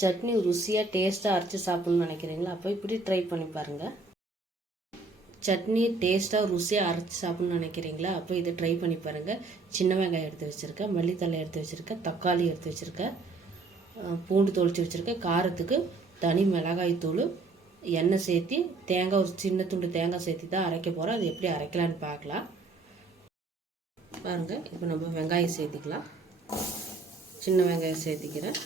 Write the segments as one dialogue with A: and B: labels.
A: சட்னி ருசியாக டேஸ்ட்டாக அரைச்சி சாப்பிட்ணுன்னு நினைக்கிறீங்களா? அப்போ இப்படி ட்ரை பண்ணி பாருங்கள் சட்னி டேஸ்ட்டாக ருசியாக அரைச்சி சாப்பிட்ணுன்னு நினைக்கிறீங்களா? அப்போ இதை ட்ரை பண்ணி பாருங்கள் சின்ன வெங்காயம் எடுத்து வச்சுருக்கேன் மல்லித்தலை எடுத்து வச்சுருக்கேன் தக்காளி எடுத்து வச்சுருக்கேன் பூண்டு தொளிச்சு வச்சுருக்கேன் காரத்துக்கு தனி மிளகாய் தூள் எண்ணெய் சேர்த்தி தேங்காய் ஒரு சின்ன துண்டு தேங்காய் சேர்த்தி தான் அரைக்க போகிறோம் அது எப்படி அரைக்கலான்னு பார்க்கலாம். பாருங்கள் இப்போ நம்ம வெங்காயம் சேர்த்திக்கலாம். சின்ன வெங்காயம் சேர்த்திக்கிறேன்.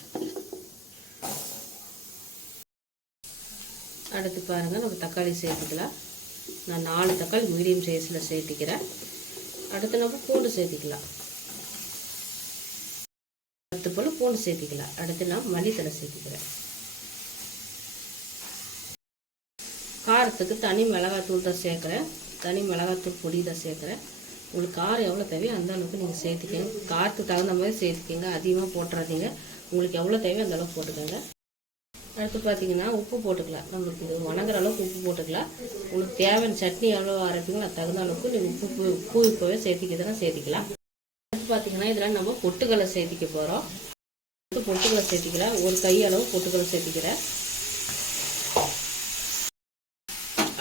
A: அடுத்து பாருங்கள் நம்ம தக்காளி சேர்த்துக்கலாம். நான் நாலு தக்காளி மீடியம் சைஸில் சேர்த்திக்கிறேன். அடுத்து நம்ம பூண்டு சேர்த்திக்கலாம். பத்து போல் பூண்டு சேர்த்திக்கலாம். அடுத்து நான் மல்லித்தலை சேர்த்திக்கிறேன். காரத்துக்கு தனி மிளகாத்தூள் தான் சேர்க்குறேன். தனி மிளகாத்தூள் பொடி தான் சேர்க்குறேன். உங்களுக்கு காரம் எவ்வளோ தேவையோ அந்த அளவுக்கு நீங்கள் சேர்த்துக்கங்க. காரத்துக்கு தகுந்த மாதிரி சேர்த்துக்கங்க. அதிகமாக போட்டுறாதீங்க. உங்களுக்கு எவ்வளோ தேவையோ அந்த அளவுக்கு போட்டுக்கோங்க. அடுத்து பார்த்தீங்கன்னா உப்பு போட்டுக்கலாம். நம்மளுக்கு இது வணங்குற அளவுக்கு உப்பு போட்டுக்கலாம். உங்களுக்கு தேவையான சட்னி எவ்வளோ அரைப்பீங்களோ அது தகுந்த அளவுக்கு நீங்கள் உப்பு உப்பு இப்போவே சேர்த்திக்கிறதுனா சேர்த்திக்கலாம். அடுத்து பார்த்தீங்கன்னா இதில் நம்ம பொட்டுக்கடலை சேர்த்திக்க போகிறோம் அடுத்து பொட்டுக்கடலை சேர்த்திக்கிறேன். ஒரு கை அளவு சேர்த்திக்கிறேன்.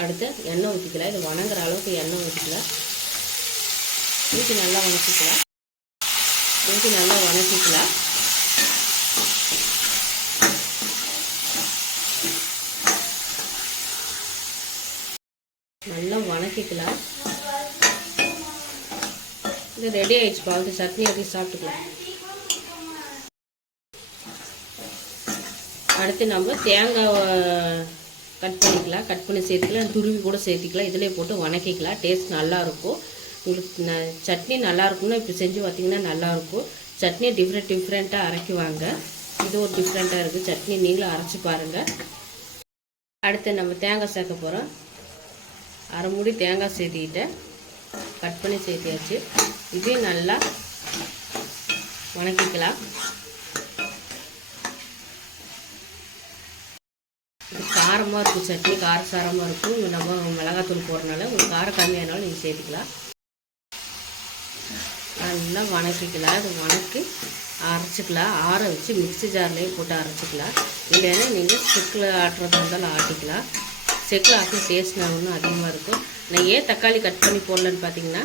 A: அடுத்து எண்ணெய் ஊற்றிக்கலாம் இது வணங்குற அளவுக்கு எண்ணெய் ஊற்றிக்கலாம் ஊற்றி நல்லா வணக்கிக்கலாம். ஊற்றி நல்லா வணக்கிக்கலாம். நல்லா வணக்கிக்கலாம். இது ரெடி ஆயிடுச்சு பாவுக்கு சட்னி அப்படி சாப்பிட்டுக்கலாம். அடுத்து நம்ம தேங்காவை கட் பண்ணிக்கலாம். கட் பண்ணி சேர்த்துக்கலாம். துருவி கூட சேர்த்திக்கலாம். இதிலே போட்டு வணக்கிக்கலாம். டேஸ்ட் நல்லாயிருக்கும் உங்களுக்கு ந சட்னி நல்லாயிருக்கும்னா இப்படி செஞ்சு பார்த்தீங்கன்னா நல்லாயிருக்கும் சட்னி டிஃப்ரெண்ட் டிஃப்ரெண்ட்டாக அரைக்குவாங்க. இது ஒரு டிஃப்ரெண்ட்டாக இருக்குது சட்னி நீங்களும் அரைச்சி பாருங்கள் அடுத்து நம்ம தேங்காய் சேர்க்க போகிறோம் அரை மூடி தேங்காய் சேர்த்திக்கிட்டேன் கட் பண்ணி சேர்த்தியாச்சு இதையும் நல்லா வணக்கிக்கலாம். காரமாக இருக்கும். சட்னி காரசாரமாக இருக்கும். நம்ம மிளகாத்தூள் போடுறனால உங்களுக்கு காரம் கம்மியானாலும் நீங்கள் சேர்த்துக்கலாம். நல்லா வணக்கிக்கலாம். இது வணக்கி அரைச்சிக்கலாம். ஆற வச்சு மிக்சி ஜார்லேயும் போட்டு அரைச்சிக்கலாம். இல்லைன்னா நீங்கள் செக்கில் ஆட்டுறதா இருந்தாலும் ஆட்டிக்கலாம். செக்கில் ஆட்டின டேஸ்ட் இன்னும் அதிகமாக இருக்கும். நான் ஏன் தக்காளி கட் பண்ணி போடலன்னு பார்த்தீங்கன்னா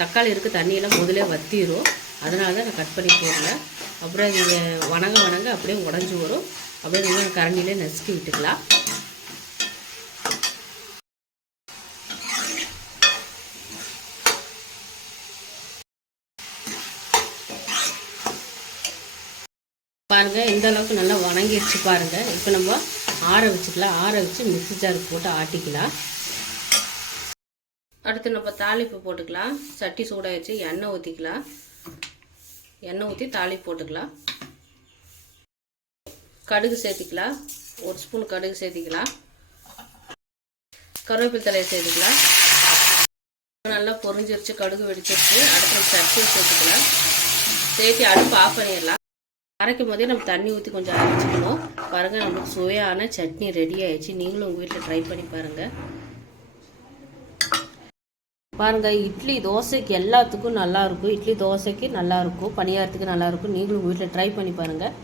A: தக்காளி இருக்க தண்ணியெல்லாம் முதலே வத்திரும். அதனால தான் நான் கட் பண்ணி போடல. அப்புறம் இது வணங்க வணங்க அப்படியே உடஞ்சி வரும். அப்படியே நீங்கள் கரண்டிலே நசுக்கி விட்டுக்கலாம். பாருங்க இந்த அளவுக்கு நல்லா வணங்கிடுச்சு பாருங்க. இப்போ நம்ம ஆற வச்சுக்கலாம். ஆற வச்சு மிக்ஸி ஜாருக்கு போட்டு ஆட்டிக்கலாம். அடுத்து நம்ம தாளிப்பு போட்டுக்கலாம். சட்டி சூடாகிடுச்சு எண்ணெய் ஊற்றிக்கலாம் எண்ணெய் ஊற்றி தாளிப்பு போட்டுக்கலாம். கடுகு சேர்த்திக்கலாம். ஒரு ஸ்பூன் கடுகு சேர்த்திக்கலாம். கருவேப்பில் தலையை சேர்த்துக்கலாம். நல்லா பொறிஞ்சிருச்சு கடுகு வெடிச்சிருச்சு. அடுத்து சட்டியை சேர்த்துக்கலாம். சேர்த்து அடுப்பு ஆஃப் பண்ணிடலாம். அரைக்கும் போதே நம்ம தண்ணி ஊற்றி கொஞ்சம் அரைச்சிக்கணும். பாருங்கள் நம்மளுக்கு சுவையான சட்னி ரெடி ஆயிடுச்சு. நீங்களும் உங்கள் வீட்டில் ட்ரை பண்ணி பாருங்கள் பாருங்க இட்லி தோசைக்கு எல்லாத்துக்கும் நல்லாயிருக்கும் இட்லி தோசைக்கு நல்லாயிருக்கும் பணியாரத்துக்கு நல்லாயிருக்கும் நீங்களும் உங்கள் வீட்டில் ட்ரை பண்ணி பாருங்கள்